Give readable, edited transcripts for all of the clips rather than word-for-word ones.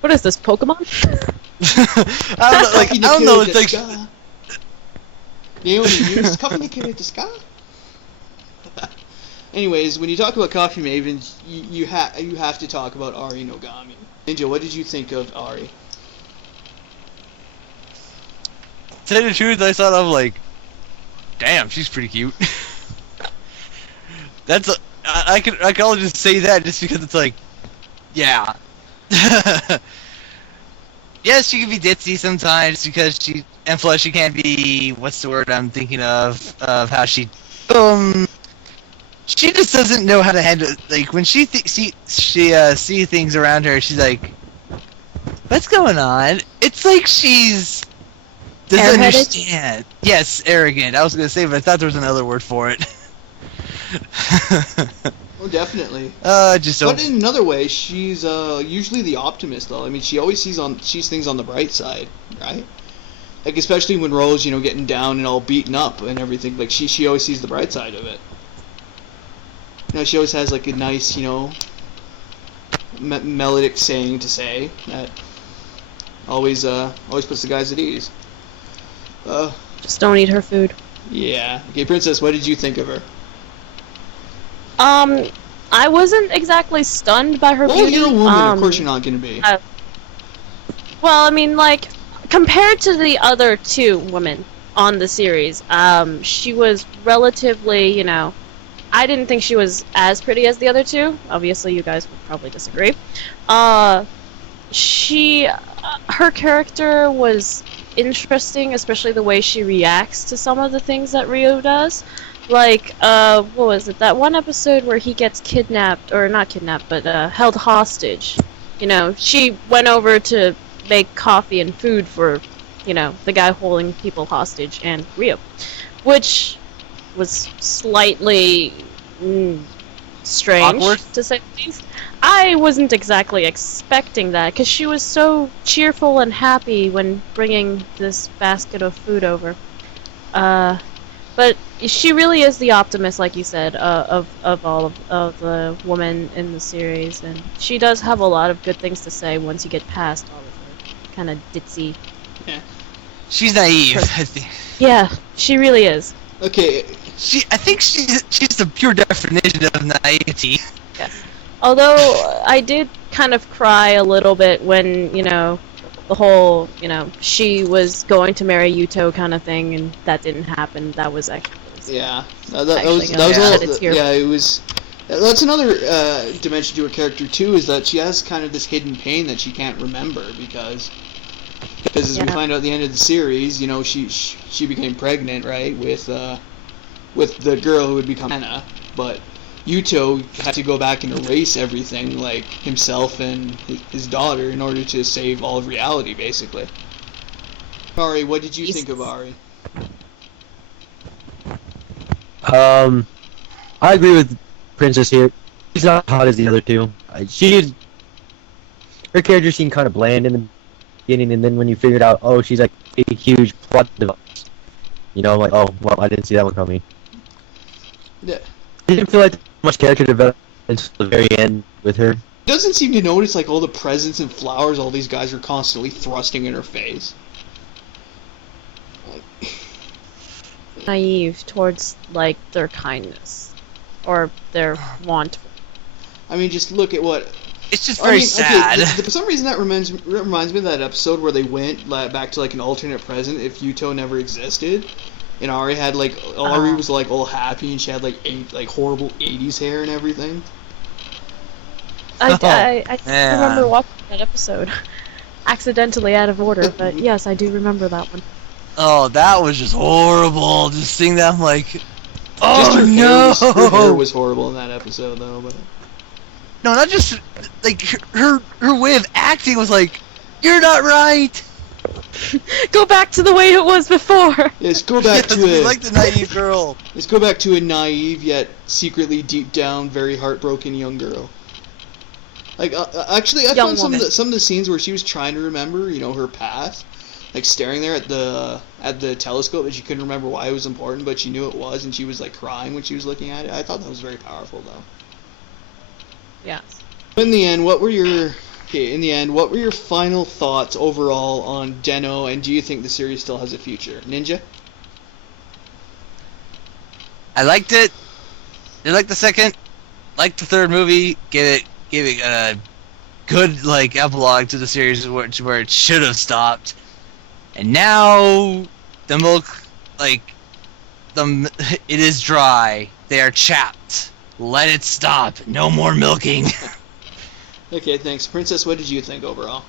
What is this, Pokemon? I don't know, like, I don't know, it's like... Anyways, when you talk about coffee mavens, you have to talk about Ari Nogami. Ninja, what did you think of Ari? To tell you the truth, I thought, I'm like, damn, she's pretty cute. I could only just say that just because it's like, yeah. Yes, she can be ditzy sometimes because and plus she can't be, what's the word I'm thinking of how she just doesn't know how to handle, like, when she see things around her, she's like, what's going on? It's like she's doesn't understand. Yes, arrogant. I was gonna say, but I thought there was another word for it. Oh, definitely. But in another way, she's usually the optimist, though. I mean, she always sees things on the bright side, right? Like, especially when Rose, getting down and all beaten up and everything. Like, she always sees the bright side of it. She always has like a nice, melodic saying to say that always puts the guys at ease. Just don't eat her food. Yeah. Okay, Princess, what did you think of her? I wasn't exactly stunned by her beauty. You're a woman, of course you're not going to be. Well, I mean, like, compared to the other two women on the series, she was relatively, I didn't think she was as pretty as the other two. Obviously, you guys would probably disagree. Her character was interesting, especially the way she reacts to some of the things that Ryo does. Like, what was it? That one episode where he gets kidnapped, or not kidnapped, but held hostage. She went over to make coffee and food for, the guy holding people hostage and Ryo. Which was slightly strange, awkward, to say the least. I wasn't exactly expecting that, because she was so cheerful and happy when bringing this basket of food over. But she really is the optimist, like you said, of all of the women in the series, and she does have a lot of good things to say once you get past all of her kind of ditzy. Yeah. She's naive, I think. Yeah, she really is. Okay. I think she's the pure definition of naivety. Yes. Although I did kind of cry a little bit when, the whole, she was going to marry Yuto kind of thing, and that didn't happen. That was actually... Yeah. That was all... Yeah, it was... That's another dimension to her character, too, is that she has kind of this hidden pain that she can't remember, because as we find out at the end of the series, she became pregnant, right, with the girl who would become Anna, but Yuto had to go back and erase everything, like himself and his daughter, in order to save all of reality, basically. Ari, what did you think of Ari? I agree with Princess here. She's not hot as the other two. Her character seemed kind of bland in the beginning, and then when you figured out, oh, she's like a huge plot device, I'm like, oh, well, I didn't see that one coming. Yeah. I didn't feel like much character development until the very end with her. Doesn't seem to notice like all the presents and flowers all these guys are constantly thrusting in her face. Naive towards, like, their kindness. Or their want. I mean, just look at what... It's just very sad. Okay, for some reason that reminds me of that episode where they went back to like an alternate present if Yuto never existed. And Ari had Ari was like all happy and she had like horrible 80s hair and everything. I remember watching that episode. Accidentally out of order, but yes, I do remember that one. Oh, that was just horrible. Just seeing that, I'm like, oh just no! Her hair was horrible in that episode, though. But no, not just like her way of acting was like, you're not right. Go back to the way it was before. Yes, go back to it. Like the naive girl. Let's go back to a naive yet secretly deep down very heartbroken young girl. Like actually, I found some of the scenes where she was trying to remember, her past. Like staring there at the telescope, and she couldn't remember why it was important, but she knew it was, and she was like crying when she was looking at it. I thought that was very powerful, though. Yes. In the end, what were your Okay, in the end, what were your final thoughts overall on Den-O, and do you think the series still has a future? Ninja? I liked it. I liked the second. Liked the third movie. Gave it a good like epilogue to the series where it should have stopped. And now the milk, it is dry. They are chapped. Let it stop. No more milking. Okay, thanks. Princess, what did you think overall?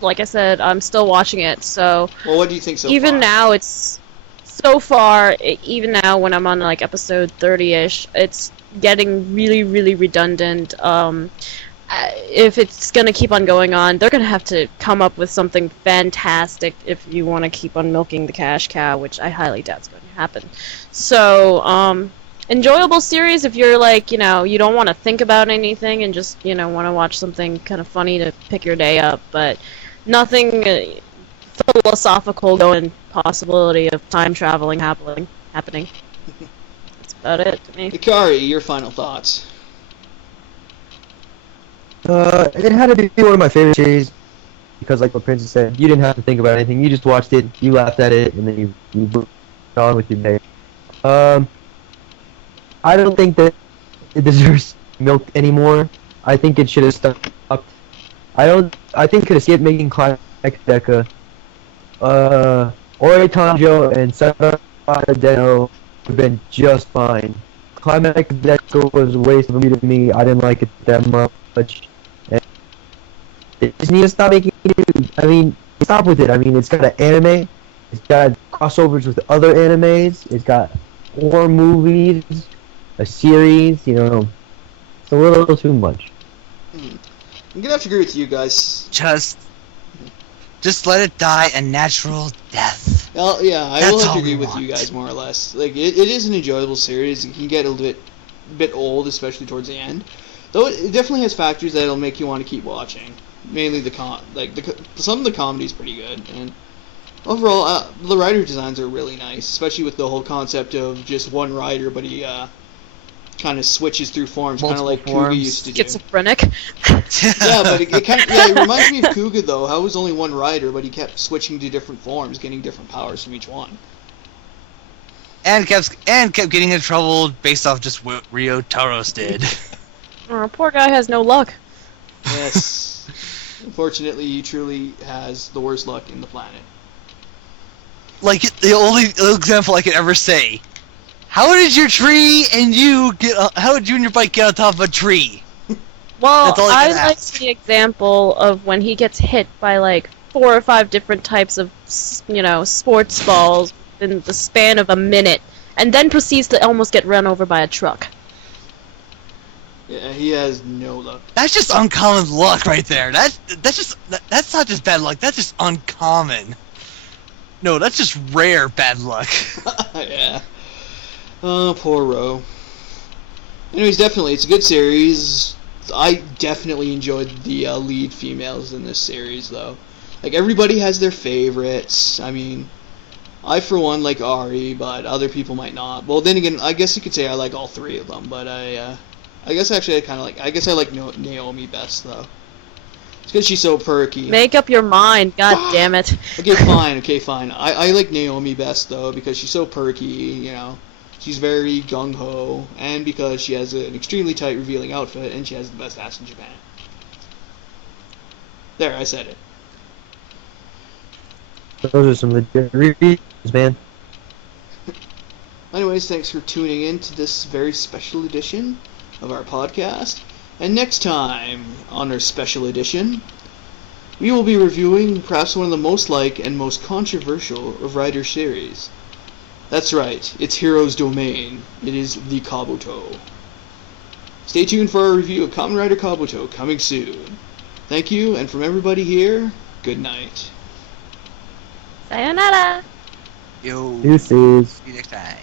Like I said, I'm still watching it, so... Well, what do you think so even far? now, it's... So far, even now when I'm on, like, episode 30-ish, it's getting really, really redundant. If it's gonna keep on going on, they're gonna have to come up with something fantastic if you want to keep on milking the cash cow, which I highly doubt is going to happen. So, enjoyable series if you're like, you don't want to think about anything and just, want to watch something kind of funny to pick your day up, but nothing philosophical going possibility of time traveling happening. That's about it to me. Ikari, your final thoughts. It had to be one of my favorite series because, like what Princess said, you didn't have to think about anything. You just watched it, you laughed at it, and then you moved on with your day. I don't think that it deserves milk anymore. I think it should have stopped. I think it could have skipped making Climax Deka. Ori Tanjo and Sada Den-O would have been just fine. Climax Deka was a waste of a movie to me. I didn't like it that much. And they just need to stop making it. I mean, stop with it. I mean, it's got an anime. It's got crossovers with other animes. It's got 4 movies, a series. It's a little too much. I'm gonna have to agree with you guys. Just let it die a natural death. Well, yeah, I That's will have all to agree we with want. you guys more or less. Like, it is an enjoyable series. It can get a little bit old, especially towards the end. Though it definitely has factors that'll make you want to keep watching. Mainly some of the comedy's pretty good, and overall, the writer designs are really nice, especially with the whole concept of just one writer, but he kind of switches through forms, kind of like Kuga used to do. Schizophrenic. Yeah, but it reminds me of Kuga though. How it was only one writer, but he kept switching to different forms, getting different powers from each one. And kept getting in trouble based off just what Rio Taros did. Oh, poor guy has no luck. Yes. Unfortunately, he truly has the worst luck in the planet. Like, the only example I could ever say. How did your tree and you how did you and your bike get on top of a tree? Well, That's all I can like ask. the example of when he gets hit by like 4 or 5 different types of, sports balls in the span of a minute, and then proceeds to almost get run over by a truck. Yeah, he has no luck. That's just uncommon luck right there. That's not just bad luck. That's just uncommon. No, that's just rare bad luck. Yeah. Oh, poor Ro. Anyways, it's a good series. I definitely enjoyed the lead females in this series, though. Like, everybody has their favorites. I mean, I, for one, like Ari, but other people might not. Well, then again, I guess you could say I like all 3 of them, but I guess actually I like Naomi best, though. It's because she's so perky. Make up your mind, god damn it. Okay, fine. I like Naomi best, though, because she's so perky, She's very gung-ho, and because she has an extremely tight, revealing outfit, and she has the best ass in Japan. There, I said it. Those are some legit reviews, man. Anyways, thanks for tuning in to this very special edition of our podcast. And next time, on our special edition, we will be reviewing perhaps one of the most liked and most controversial of Rider series. That's right, it's Hero's Domain. It is the Kabuto. Stay tuned for our review of Kamen Rider Kabuto coming soon. Thank you, and from everybody here, good night. Sayonara! Yo. Deuces. See you next time.